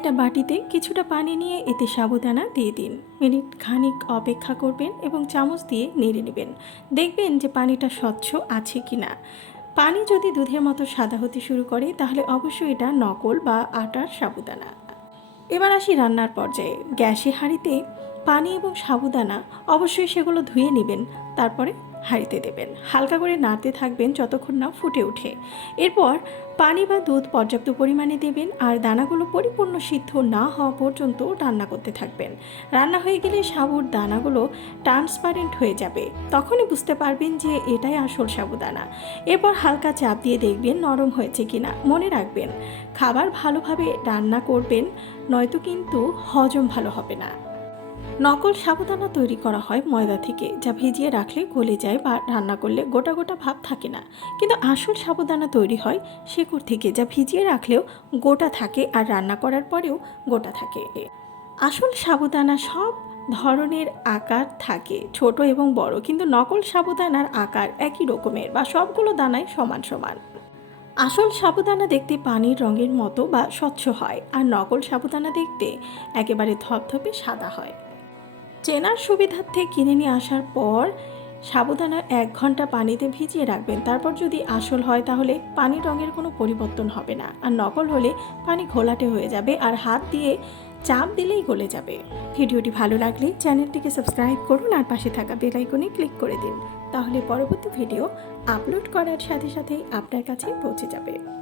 একটা বাটিতে কিছুটা পানি নিয়ে এতে সাবুদানা দিয়ে দিন। মিনিট খানিক অপেক্ষা করবেন এবং চামচ দিয়ে নেড়ে নেবেন। দেখবেন যে পানিটা স্বচ্ছ আছে কি না পানি যদি দুধের মতো সাদা হতে শুরু করে, তাহলে অবশ্যই এটা নকল বা আটার সাবুদানা এবার আসি রান্নার পর্যায়ে। গ্যাসে হাঁড়িতে পানি এবং সাবুদানা অবশ্যই সেগুলো ধুয়ে নেবেন। তারপরে হাঁড়িতে দেবেন। হালকা করে নাড়তে থাকবেন যতক্ষণ না ফুটে ওঠে। এরপর পানি বা দুধ পর্যাপ্ত পরিমাণে দেবেন আর দানাগুলো পরিপূর্ণ সিদ্ধ না হওয়া পর্যন্ত রান্না করতে থাকবেন। রান্না হয়ে গেলে সাবুর দানাগুলো ট্রান্সপারেন্ট হয়ে যাবে। তখনই বুঝতে পারবেন যে এটাই আসল সাবুদানা। এরপর হালকা চাপ দিয়ে দেখবেন নরম হয়েছে কিনা। মনে রাখবেন, খাবার ভালোভাবে রান্না করবেন, নয়তো কিন্তু হজম ভালো হবে না। নকল সাবুদানা তৈরি করা হয় ময়দা থেকে, যা ভিজিয়ে রাখলে গলে যায় বা রান্না করলে গোটা গোটা ভাব থাকে না। কিন্তু আসল সাবুদানা তৈরি হয় শেকড় থেকে, যা ভিজিয়ে রাখলেও গোটা থাকে আর রান্না করার পরেও গোটা থাকে। আসল সাবুদানা সব ধরনের আকার থাকে, ছোট এবং বড়, কিন্তু নকল সাবুদানার আকার একই রকমের বা সবগুলো দানাই সমান সমান। আসল সাবুদানা দেখতে পানির রঙের মতো বা স্বচ্ছ হয়, আর নকল সাবুদানা দেখতে একেবারে ধপধপে সাদা হয়। চেনার সুবিধার্থে কিনে নিয়ে আসার পর সাবুদানা এক ঘণ্টা পানিতে ভিজিয়ে রাখবেন। তারপর যদি আসল হয় তাহলে পানি রঙের কোনো পরিবর্তন হবে না। আর নকল হলে পানি ঘোলাটে হয়ে যাবে আর হাত দিয়ে চাপ দিলেই গলে যাবে। ভিডিওটি ভালো লাগলে চ্যানেলটিকে সাবস্ক্রাইব করুন আর পাশে থাকা বেল আইকনে ক্লিক করে দিন। তাহলে পরবর্তী ভিডিও আপলোড করার সাথে সাথেই আপনার কাছে পৌঁছে যাবে।